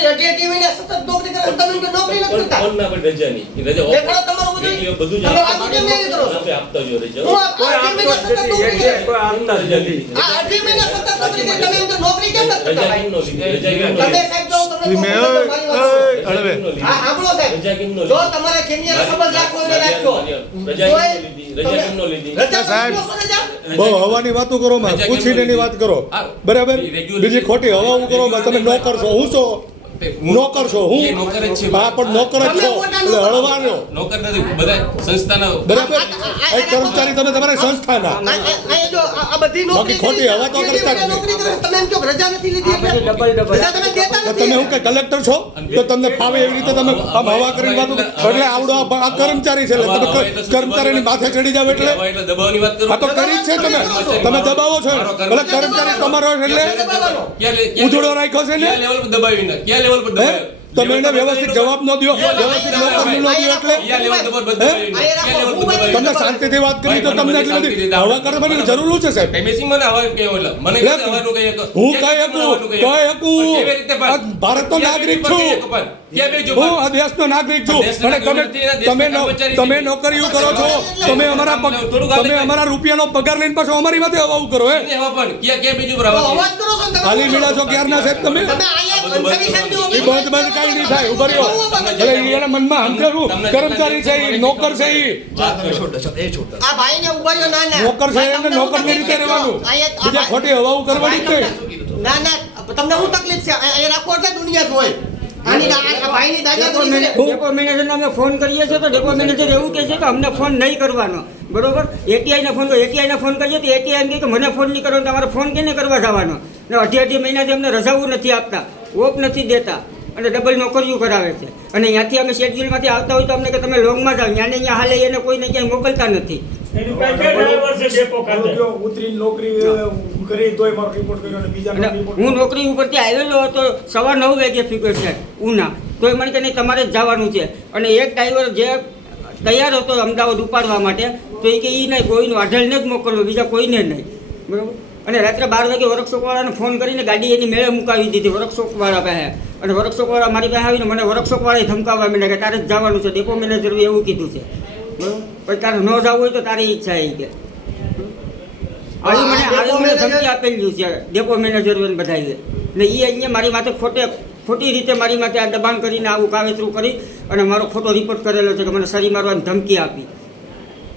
કોઈ અઢી અઢી સતત નોકરી કરે તમે એમ નોકરી નથી કરતા ફોન ના પણ રજાની એ રજા દેખાડો તમારું બધું. બધું તમે વાંચી કેમ નહીં કરો છો? આપતા જો રજા હું આ કોઈ અઢી મહિને આપતો જ સતત નોકરી કરે. કોઈ આપતા જ નથી આ અઢી મહિને સતત નોકરી કરે તમે એમ નોકરી કેમ નથી કરતા ભાઈ? કેમ નો લીધી રજા કેમ નો તમે સાહેબ જો તમને ધીમે, કહું તો મારી વાત ઓય, સાંભળો. હળવે. હા, સાંભળો સાહેબ. રજા કેમ નો જો તમારે કેન્દ્રીય સંબંધ રાખવો હોય રાખજો. રજા કેમ નો તોય લીધી? રજા કેમ નો લીધી? રજા સાહેબ. બહુ હવાની વાતો કરો માં પૂછીને ની વાત કરો બરાબર બીજી ખોટી હવા કરો માં તમે નો કરશો હું છો નોકર છો હું? એ નોકર જ છું. હા પણ નોકર જ છો. એટલે હળવાનો. નોકર નથી બધા સંસ્થાના બરાબર? એક કર્મચારી તમે તમારી સંસ્થાના. આ- જો બધી નોકરી ખોટી કરી, હવા તો કરતા જ નોકરી કરે, તમે એમ કે રજા નથી લીધી એટલે? Double double. રજા તમે દેતા નથી. તમે હું કે કલેક્ટર છો? તો તમને ફાવે એવી રીતે તમે આમ હવા કરીને વાતો એટલે આવડો આ કર્મચારી છે એટલે તમે કર્મચારીની માથે ચડી જાવ એટલે એટલે? દબાવની વાત કરો. આ તો કરી છે તમે. તમે દબાવો છો. એટલે કર્મચારી તમારો એટલે ઉજળો રાખ્યો છે ને? લેવલ પર દબાવી ના ક્યાં લેવલ પર તમે એને વ્યવસ્થિત જવાબ ન દો વ્યવસ્થિત નોકર ન દો એટલે? તમને શાંતિથી વાત કરી તો તમને એટલી બધી હવા કરવાની જરૂર છે સાહેબ? મને હવા કેવો એટલે. મને હવાનું કઈ હું કેવી રીતે પણ? આ ભારતનો નાગરિક છું. હું આ દેશનો નાગરિક છું. અને તમે તમે તમે નોકરીઓ કરો છો. તમે અમારા તમે અમારા રૂપિયાનો પગાર લઈને પાછો અમારી માથે હવાવું કરો હે? તમે. ખાલી મીડા છો ક્યારના સાહેબ તમે? એ બંધ બંધ કઈ નહીં થાય ઊભા રહ્યો એટલે એના મનમાં સમજે કર્મચારી છે નોકર છે. આ ભાઈને ઊભા રહ્યો, ના ના. નોકર છે એમને નોકર નોકરની રીતે રહેવાનું? બીજા ખોટી હવાઓ કરવાની જ નહીં ના ના તમને શું તકલીફ છે? એ અહીંયા રાખો એટલે દુનિયા જ હોય ડેપો મેનેજરને અમે ફોન કરીએ છીએ તો ડેપો મેનેજર એવું કહે છે કે અમને ફોન નહીં કરવાનો. બરોબર? એટીઆઈને ફોન એટીઆઈને ફોન કરીએ તો એટીઆઈ એમ કે મને ફોન નહીં કરવાનો તમારે ફોન કેને કરવા જવાનો? ને અઢી અઢી મહિનાથી અમને રજાઓ નથી આપતા. ઓપ નથી દેતા. અને ડબલ નોકરીઓ કરાવે છે. અને ત્યાંથી અમે શેડ્યુલમાંથી આવતા હોય તો અમને કે તમે લોંગમાં જાઓ. ત્યાં ત્યાં હાલે એને કોઈને ક્યાંય મોકલતા નથી. એની પાસે બે ડ્રાઈવર છે ડેપો ખાતે? જો ઉતરીને નોકરી કરી તોય મારો રિપોર્ટ કર્યો અને બીજાનો અને રિપોર્ટ હું નોકરી ઉપરથી આવેલો હતો સવા નવ વાગે ફિગર છે ઉના. તોય મને કે નહીં તમારે જ જવાનું છે. અને એક ડ્રાઈવર જે તૈયાર હતો અમદાવાદ ઉપાડવા માટે તો એ કે એ નહીં કોઈનું અઢળને જ મોકલવું બીજા કોઈને નહીં. બરાબર? અને રાત્રે બાર વાગે વર્કશોપવાળાને ફોન કરીને ગાડી એની મેળે મુકાવી દીધી વર્કશોપવાળા પાસે. અને વર્કશોપવાળા મારી પાસે આવીને મને વર્કશોપવાળાએ ધમકાવવા માંડ્યા કે તારે જ જવાનું છે ડેપો મેનેજર એવું કીધું છે. પણ તારે ન જવું હોય તો તારી ઈચ્છા એ કે. આવી મને આવી મને ધમકી આપેલી છે ડેપો મેનેજર બધાએ. ને એ અહીંયા મારી માથે ખોટે ખોટી રીતે મારી માથે આ દબાણ કરીને આવું કાવેતરું કરી અને મારો ખોટો રિપોર્ટ કરેલો છે કે મને સરી મારવાની ધમકી આપી.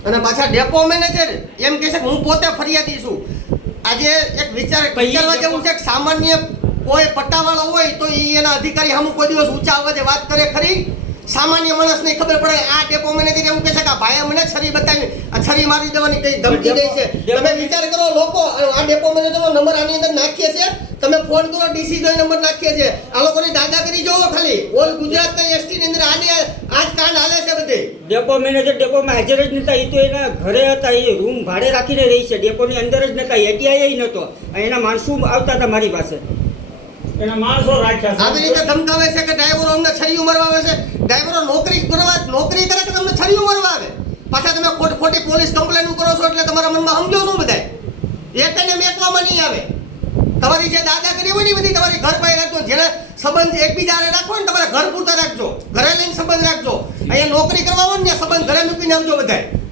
અને પાછા ડેપો મેનેજર એમ કહે છે કે હું પોતે ફરિયાદી છું. આજે એક વિચાર વિચારવા જેવું છે કે સામાન્ય કોઈ પટ્ટાવાળો હોય તો એ એના અધિકારી અમુક કોઈ દિવસ ઊંચા અવાજે વાત કરે ખરી? સામાન્ય માણસને ખબર પડે આ ડેપો મેનેજર એવું કહે છે કે ભાઈ મને છરી બતાવી આ છરી મારી દેવાની કઈ ધમકી દે છે. તમે વિચાર કરો લોકો આ ડેપો મેનેજરનો નંબર આની અંદર નાખીએ છે. તમે ફોન કરો ડીસી નો નંબર નાખીએ છે આ લોકોની દાદાગીરી જોવો ખાલી. ઓલ ગુજરાતના એસટી ની અંદર આની આજ કાંડ હાલે છે બધે. ડેપો મેનેજર ડેપોમાં હાજર જ નતા. એ તો એના ઘરે હતા. એ રૂમ ભાડે રાખીને રહી છે. ડેપોની અંદર જ નતા. એટીઆઈ નહોતો અને એના માણસો આવતા હતા મારી પાસે. એના માણસો રાખ્યા છે. આવી રીતે ધમકાવે છે કે ડ્રાઈવરો અમને છરીયું મારવા આવે છે? ડ્રાઈવરો નોકરી કરવા નોકરી કરે કે તમને છરીયું મારવા આવે? પાછા તમે ખોટી પોલીસ કમ્પ્લેન કરો છો એટલે તમારા મનમાં સમજો શું એક ને મેકવામાં નહીં આવે. તમારી જે દાદાગીરી હોય ને બધી તમારી ઘર પાસે રાખજો. જેને સંબંધ એકબીજાને રાખો ને તમારે ઘર પૂરતા રાખજો. ઘરે લઈને સંબંધ રાખજો. અહીંયા નોકરી કરવા હોય ને સંબંધ ઘરે મૂકીને આવજો બધાય.